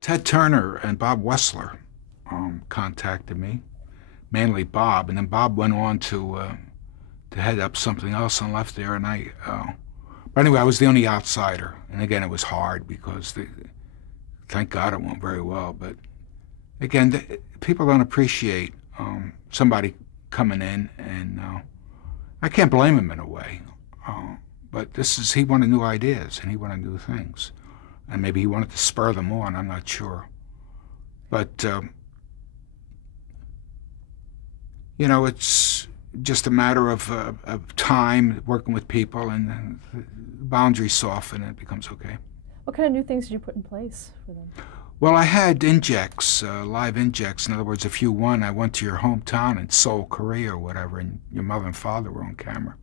Ted Turner and Bob Wessler contacted me, mainly Bob, and then Bob went on to head up something else and left there, and but anyway, I was the only outsider, and again, it was hard because thank God it went very well, but again, people don't appreciate somebody coming in, and I can't blame him in a way, but he wanted new ideas, and he wanted new things, and maybe he wanted to spur them on, I'm not sure, but it's just a matter of time, working with people, and boundaries soften, and it becomes okay. What kind of new things did you put in place for them? Well, I had injects, live injects. In other words, if you won, I went to your hometown in Seoul, Korea, or whatever, and your mother and father were on camera.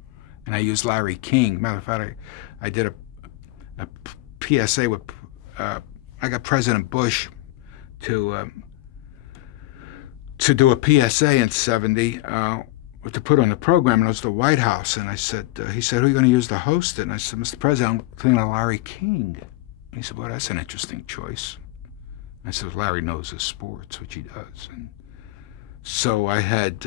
And I used Larry King. Matter of fact, I did a PSA with, I got President Bush to do a PSA in '70 to put on the program, and it was the White House. And I said, he said, who are you going to use to host it? And I said, Mr. President, I'm thinking of Larry King. He said, well, that's an interesting choice. I said, Larry knows his sports, which he does. And so I had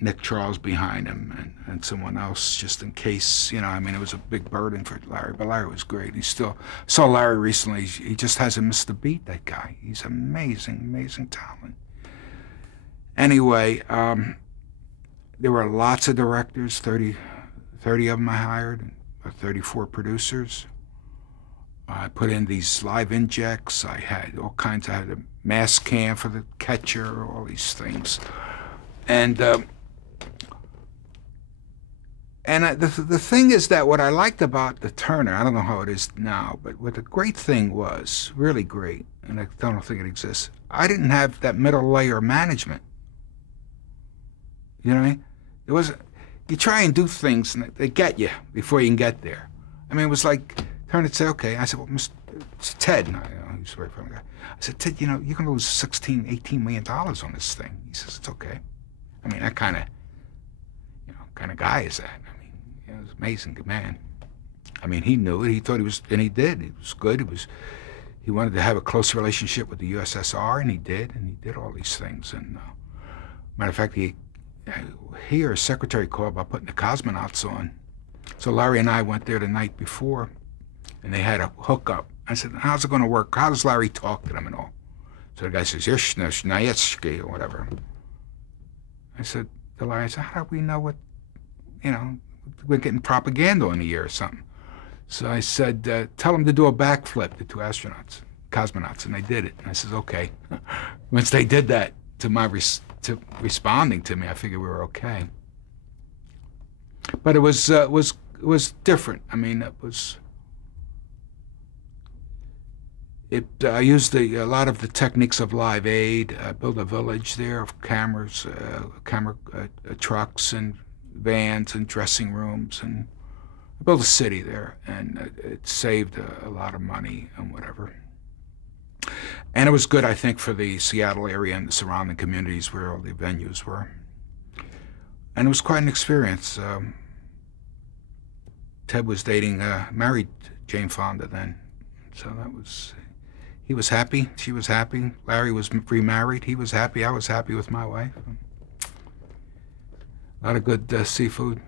Nick Charles behind him and someone else just in case, it was a big burden for Larry, but Larry was great. He still saw Larry recently. He just hasn't missed a beat, that guy. He's amazing, amazing talent. Anyway, there were lots of directors, 30 of them I hired, 34 producers. I put in these live injects. I had all kinds. I had a mask cam for the catcher, all these things. And the thing is that what I liked about the Turner, I don't know how it is now, but what the great thing was, really great, and I don't think it exists, I didn't have that middle layer of management. You know what I mean? It wasn't, you try and do things and they get you before you can get there. I mean, it was like, Turner would say, okay. I said, well, Mr. Ted, and he's a very friendly guy. I said, Ted, you're going to lose $16, $18 million on this thing. He says, it's okay. I mean, that kind of guy is that. I mean, he was an amazing good man. I mean, he knew it. He thought he was, and he did. He was good. He wanted to have a close relationship with the USSR, and he did all these things. And matter of fact, he or his secretary called about putting the cosmonauts on. So Larry and I went there the night before, and they had a hookup. I said, how's it going to work? How does Larry talk to them and all? So the guy says, Yeshna, or whatever. I said to Larry, how do we know what, we're getting propaganda in a year or something. So I said, tell them to do a backflip, the two astronauts, cosmonauts, and they did it. And I said, okay. Once they did that, to responding to me, I figured we were okay. But it was different. I mean, I used a lot of the techniques of Live Aid. I built a village there of cameras, trucks and vans and dressing rooms, and I built a city there, and it saved a lot of money and whatever. And it was good, I think, for the Seattle area and the surrounding communities where all the venues were. And it was quite an experience. Ted was married Jane Fonda then, so he was happy, she was happy. Larry was remarried, he was happy, I was happy with my wife. A lot of good seafood.